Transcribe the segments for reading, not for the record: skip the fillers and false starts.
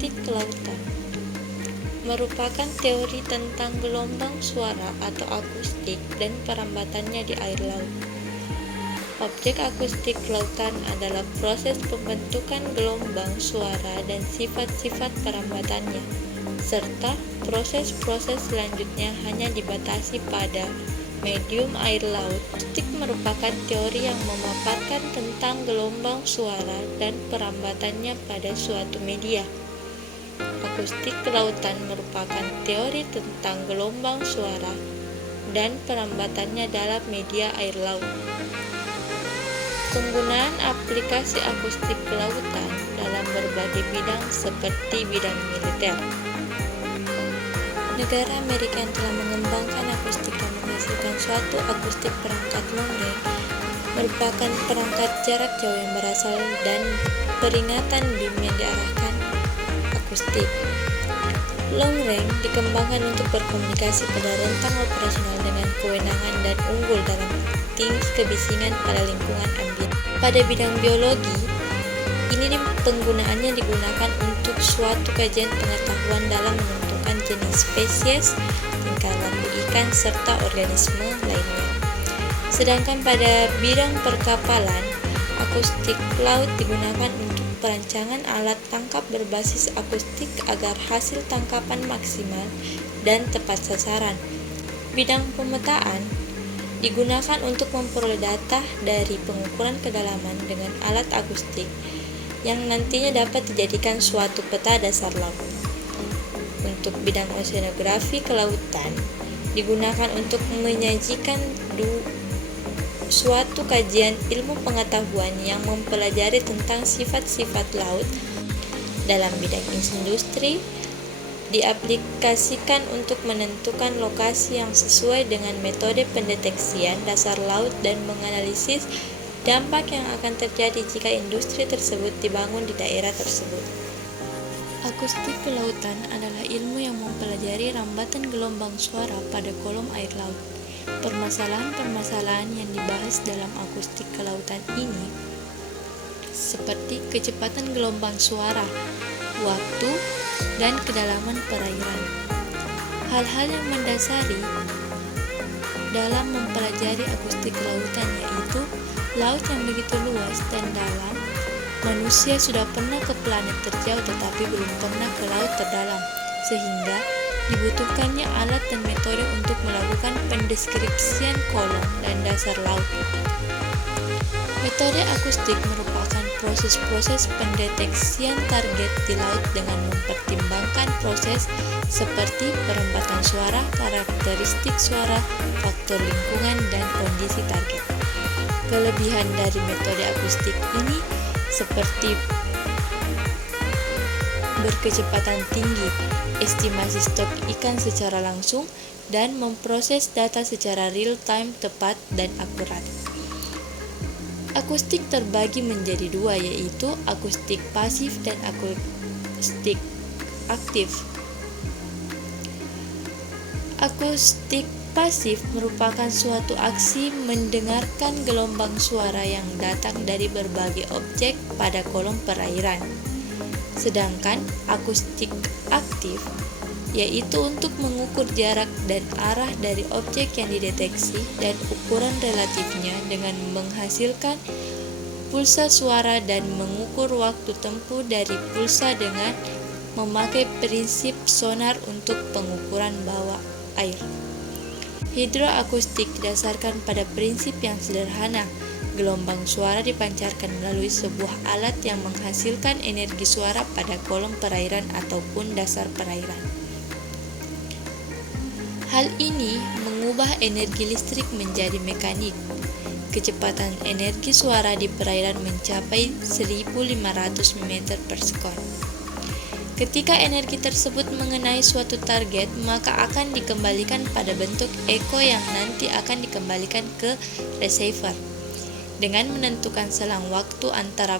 Akustik kelautan merupakan teori tentang gelombang suara atau akustik dan perambatannya di air laut. Objek akustik kelautan adalah proses pembentukan gelombang suara dan sifat-sifat perambatannya, serta proses-proses selanjutnya hanya dibatasi pada medium air laut. Akustik merupakan teori yang memaparkan tentang gelombang suara dan perambatannya pada suatu media. Akustik kelautan merupakan teori tentang gelombang suara dan perambatannya dalam media air laut. Penggunaan aplikasi akustik kelautan dalam berbagai bidang seperti bidang militer. Negara Amerika yang telah mengembangkan akustik dan menghasilkan suatu akustik perangkat long range merupakan perangkat jarak jauh yang berasal dan peringatan beam yang diarahkan akustik. Long range dikembangkan untuk berkomunikasi pada rentang operasional dengan kewenangan dan unggul dalam tinggi kebisingan pada lingkungan ambien. Pada bidang biologi, ini penggunaannya digunakan untuk suatu kajian pengetahuan dalam menentukan jenis spesies, tingkah laku ikan, serta organisme lainnya. Sedangkan pada bidang perkapalan, akustik laut digunakan untuk perancangan alat tangkap berbasis akustik agar hasil tangkapan maksimal dan tepat sasaran. Bidang pemetaan digunakan untuk memperoleh data dari pengukuran kedalaman dengan alat akustik yang nantinya dapat dijadikan suatu peta dasar laut. Untuk bidang oceanografi kelautan digunakan untuk menyajikan suatu kajian ilmu pengetahuan yang mempelajari tentang sifat-sifat laut. Dalam bidang industri diaplikasikan untuk menentukan lokasi yang sesuai dengan metode pendeteksian dasar laut dan menganalisis dampak yang akan terjadi jika industri tersebut dibangun di daerah tersebut. Akustik kelautan adalah ilmu yang mempelajari rambatan gelombang suara pada kolom air laut. Permasalahan-permasalahan yang dibahas dalam akustik kelautan ini seperti kecepatan gelombang suara, waktu, dan kedalaman perairan. Hal-hal yang mendasari dalam mempelajari akustik lautan yaitu laut yang begitu luas dan dalam. Manusia sudah pernah ke planet terjauh tetapi belum pernah ke laut terdalam, sehingga dibutuhkannya alat dan metode untuk melakukan pendeskripsian kolom dan dasar laut. Metode akustik merupakan proses-proses pendeteksian target di laut dengan mempertimbangkan proses seperti perempatan suara, karakteristik suara, faktor lingkungan, dan kondisi target. Kelebihan dari metode akustik ini seperti berkecepatan tinggi, estimasi stok ikan secara langsung, dan memproses data secara real-time tepat dan akurat. Akustik terbagi menjadi dua, yaitu akustik pasif dan akustik aktif. Akustik pasif merupakan suatu aksi mendengarkan gelombang suara yang datang dari berbagai objek pada kolom perairan. Sedangkan akustik aktif yaitu untuk mengukur jarak dan arah dari objek yang dideteksi dan ukuran relatifnya dengan menghasilkan pulsa suara dan mengukur waktu tempuh dari pulsa dengan memakai prinsip sonar untuk pengukuran bawah air. Hidroakustik didasarkan pada prinsip yang sederhana. Gelombang suara dipancarkan melalui sebuah alat yang menghasilkan energi suara pada kolom perairan ataupun dasar perairan. Hal ini mengubah energi listrik menjadi mekanik. Kecepatan energi suara di perairan mencapai 1.500 meter per sekon. Ketika energi tersebut mengenai suatu target, maka akan dikembalikan pada bentuk echo yang nanti akan dikembalikan ke receiver dengan menentukan selang waktu antara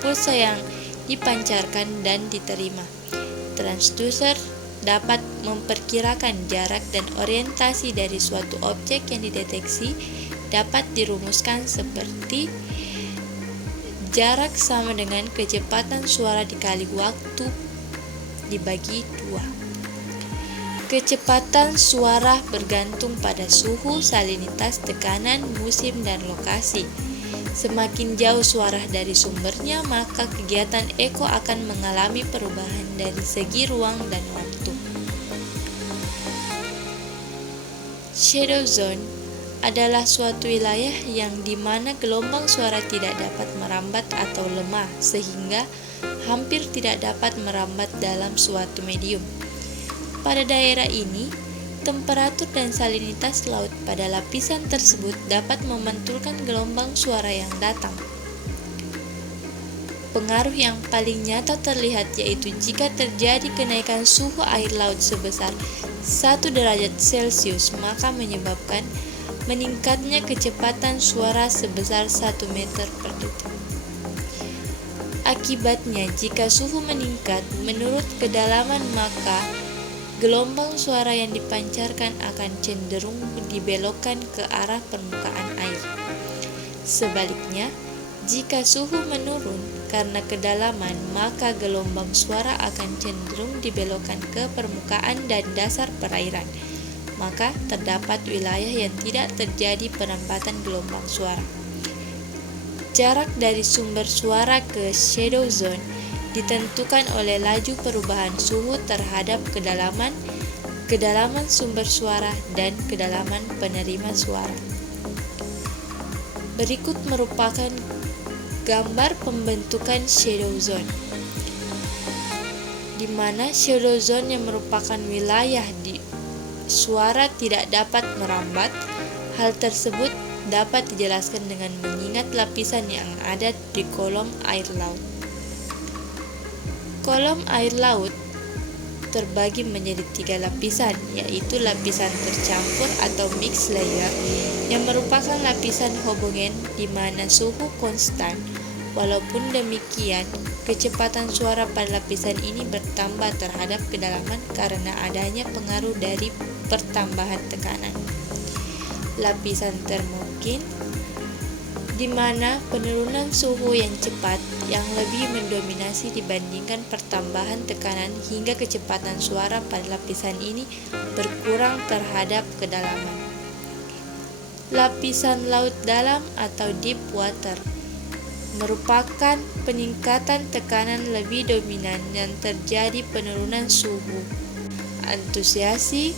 pulsa yang dipancarkan dan diterima. Transducer dapat memperkirakan jarak dan orientasi dari suatu objek yang dideteksi, dapat dirumuskan seperti jarak sama dengan kecepatan suara dikali waktu dibagi dua. Kecepatan suara bergantung pada suhu, salinitas, tekanan, musim, dan lokasi. Semakin jauh suara dari sumbernya, maka kegiatan eko akan mengalami perubahan dari segi ruang dan waktu. Shadow zone adalah suatu wilayah yang dimana gelombang suara tidak dapat merambat atau lemah, sehingga hampir tidak dapat merambat dalam suatu medium. Pada daerah ini, temperatur dan salinitas laut pada lapisan tersebut dapat memantulkan gelombang suara yang datang. Pengaruh yang paling nyata terlihat yaitu jika terjadi kenaikan suhu air laut sebesar 1 derajat Celcius, maka menyebabkan meningkatnya kecepatan suara sebesar 1 meter per detik. Akibatnya, jika suhu meningkat menurut kedalaman, maka gelombang suara yang dipancarkan akan cenderung dibelokkan ke arah permukaan air. Sebaliknya, jika suhu menurun karena kedalaman, maka gelombang suara akan cenderung dibelokkan ke permukaan dan dasar perairan. Maka terdapat wilayah yang tidak terjadi perambatan gelombang suara. Jarak dari sumber suara ke shadow zone ditentukan oleh laju perubahan suhu terhadap kedalaman sumber suara, dan kedalaman penerima suara. Berikut merupakan gambar pembentukan shadow zone, di mana shadow zone yang merupakan wilayah di suara tidak dapat merambat. Hal tersebut dapat dijelaskan dengan mengingat lapisan yang ada di kolom air laut. Kolom air laut terbagi menjadi 3 lapisan, yaitu lapisan tercampur atau mixed layer yang merupakan lapisan homogen di mana suhu konstan. Walaupun demikian, kecepatan suara pada lapisan ini bertambah terhadap kedalaman karena adanya pengaruh dari pertambahan tekanan. Lapisan thermogen di mana penurunan suhu yang cepat yang lebih mendominasi dibandingkan pertambahan tekanan hingga kecepatan suara pada lapisan ini berkurang terhadap kedalaman. Lapisan laut dalam atau deep water merupakan peningkatan tekanan lebih dominan yang terjadi penurunan suhu. Antusiasi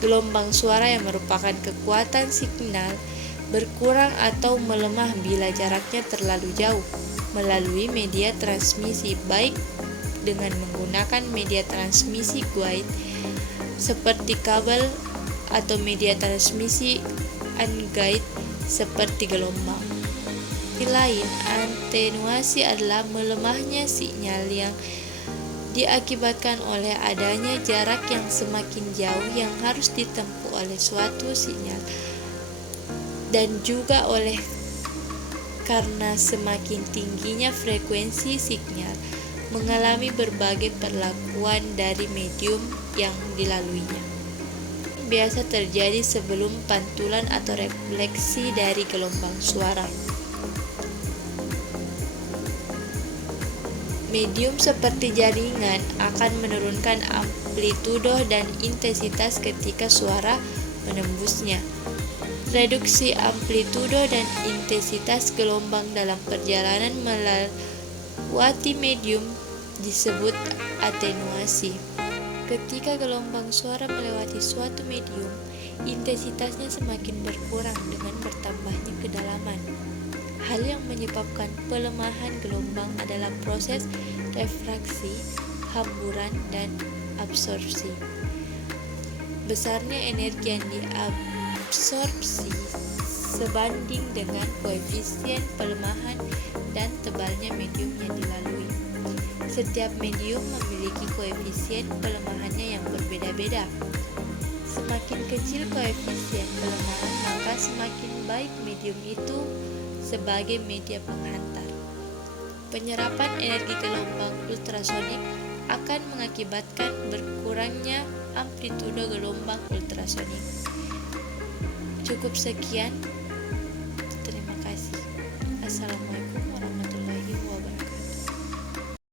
gelombang suara yang merupakan kekuatan signal berkurang atau melemah bila jaraknya terlalu jauh melalui media transmisi, baik dengan menggunakan media transmisi guide seperti kabel atau media transmisi unguided seperti gelombang. Di lain, atenuasi adalah melemahnya sinyal yang diakibatkan oleh adanya jarak yang semakin jauh yang harus ditempuh oleh suatu sinyal, dan juga oleh karena semakin tingginya frekuensi sinyal mengalami berbagai perlakuan dari medium yang dilaluinya. Biasa terjadi sebelum pantulan atau refleksi dari gelombang suara. Medium seperti jaringan akan menurunkan amplitudo dan intensitas ketika suara menembusnya. Reduksi amplitudo dan intensitas gelombang dalam perjalanan melewati medium disebut atenuasi. Ketika gelombang suara melewati suatu medium, intensitasnya semakin berkurang dengan bertambahnya kedalaman. Hal yang menyebabkan pelemahan gelombang adalah proses refraksi, hamburan, dan absorpsi. Besarnya energi yang diabsorpsi sebanding dengan koefisien pelemahan dan tebalnya medium yang dilalui. Setiap medium memiliki koefisien pelemahannya yang berbeda-beda. Semakin kecil koefisien pelemahan, maka semakin baik medium itu sebagai media penghantar. Penyerapan energi gelombang ultrasonik akan mengakibatkan berkurangnya amplitudo gelombang ultrasonik. Cukup sekian